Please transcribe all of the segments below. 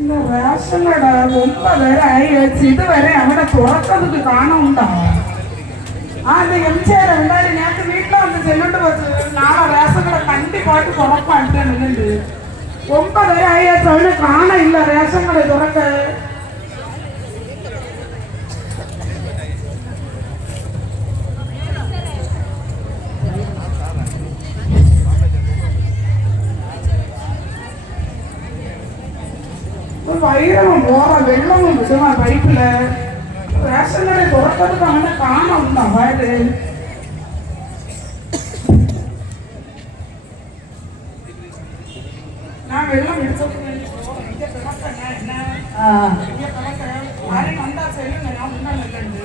இந்த ரேஷன் கடை 9 ஆயிடுச்சு, இதுவரை அவனை துறக்கிறதுக்கு காணவுண்டா? அந்த எம்ஜிஆர் முன்னாடி நேற்று வீட்டில் வந்து சொல்லிட்டு போச்சு, நான் ரேஷன் கடை கண்டிப்பாட்டு துறப்பான்ட்டு 9 ஆயிடுச்சு, அவனு காண இல்லை ரேஷன் கடை துறக்க. வைரமும் போற வெள்ளமும் விடுமா பைப்புல ரேஷன் கடை துறக்கிறதுக்கு அவனை காணம் தான் வயது. நான் வெள்ளம் எடுத்து என்ன யாரையும் வந்தா சொல்லுங்க, நான் முன்னாள் இல்லைண்டு.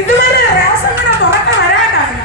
இதுவரை ரேஷன் கடை துறக்க வராட்டாங்க.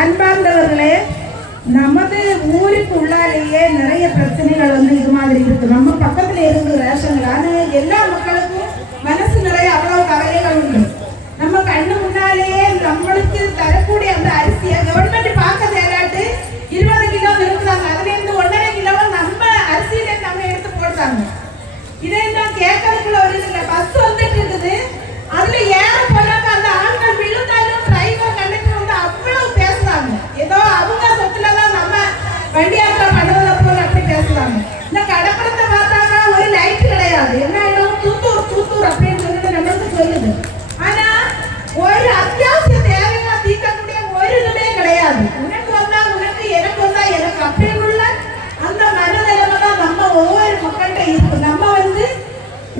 அன்பார்ந்தவர்களே, நமது ஊருக்குள்ளாலேயே நிறைய பிரச்சனைகள் இது மாதிரி இருக்கு. நம்ம பக்கத்துல இருந்து ரேஷன்கள், ஆனால் எல்லா மக்களுக்கும் மனசு நிறைய அவ்வளவு கவலைகள் உண்டு. நம்ம கண்ணு முன்னாலேயே நம்மளுக்கு தரக்கூடிய அந்த அரிசியை கவர்மெண்ட் பார்க்க தேராட்டு 20 கிலோ இருக்குதாங்க. அதுல இருந்து 1.5 கிலோவை நம்ம அரிசியில நம்ம எடுத்து போடுறாங்க. இதை நான் கேட்கறதுக்குள்ள ஒரு இல்லை. பஸ் வந்துட்டு இருக்குது, அதுல ஏற போனாக்க அந்த ஆண்கள் விழுந்தாலும் டிரைவர் கண்டக்டர் அவ்வளவு பேசுறாங்க. ஏதோ அவங்க சொத்துலதான் நம்ம வண்டியாற்றம் பண்ணுறத போல அப்படி பேசுறாங்க. இந்த கடப்படத்தை பார்த்தாங்க, ஒரு லைட் கிடையாது. என்ன ஆயிடும், தூத்தூர் தூத்தூர் அப்படின்னு சொல்லிட்டு நம்மளுக்கு சொல்லுது. ஆனா ஒரு அத்தியாவசிய தேவையா தீர்க்கக்கூடிய ஒரு இதுமே கிடையாது. உனக்கு வந்தா உனக்கு, எனக்கு வந்தா எனக்கு அப்படின்னு உள்ள அந்த மனநிலைமை தான் நம்ம ஒவ்வொரு மக்கள்கிட்ட இருக்கு. நம்ம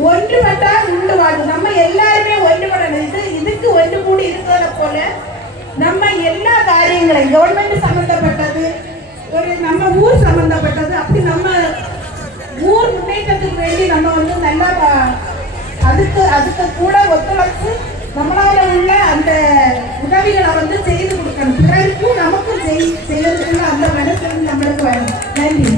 ஒன்றுபட்டா உண்டு வாழும். நம்ம எல்லாருமே ஒன்றுபடணும். இதுக்கு ஒன்று கூடி இருக்கிறத போல நம்ம எல்லா காரியங்களையும் கவர்மெண்ட் சம்பந்தப்பட்டது, ஒரு நம்ம ஊர் சம்பந்தப்பட்டது, அப்படி நம்ம ஊர் முன்னேற்றத்துக்கு வேண்டி நம்ம நல்லா அதுக்கு கூட ஒத்துழைப்பு நம்மளால உள்ள அந்த உதவிகளை செய்து கொடுக்கணும். பிறருக்கும் நமக்கும் செய்யறதுக்குள்ள அந்த மனசு நம்மளுக்கு வரும். நன்றி.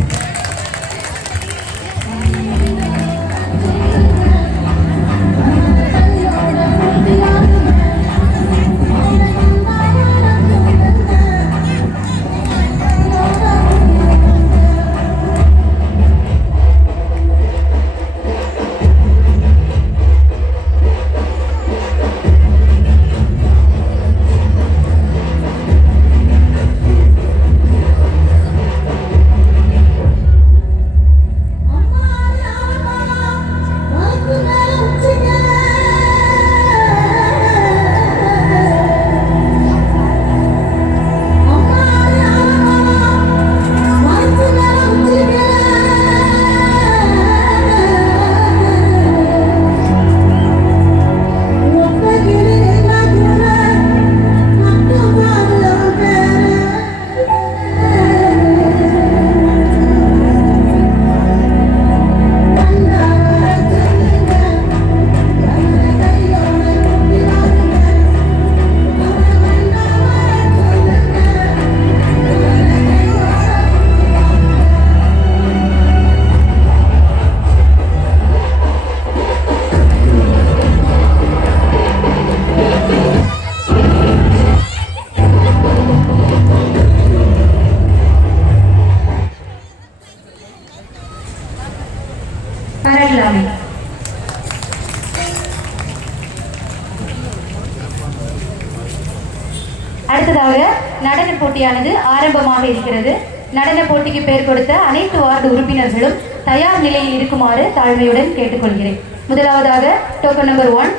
போட்டியானது ஆரம்பமாக இருக்கிறது. நடன போட்டிக்கு பெயர் கொடுத்த அனைத்து வார்டு உறுப்பினர்களும் தயார் நிலையில் இருக்குமாறு தாழ்மையுடன் கேட்டுக்கொள்கிறேன். முதலாவதாக டோக்கன் நம்பர் 1.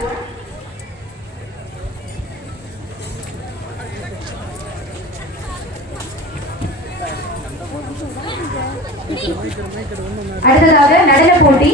அடுத்ததாக நடன போட்டி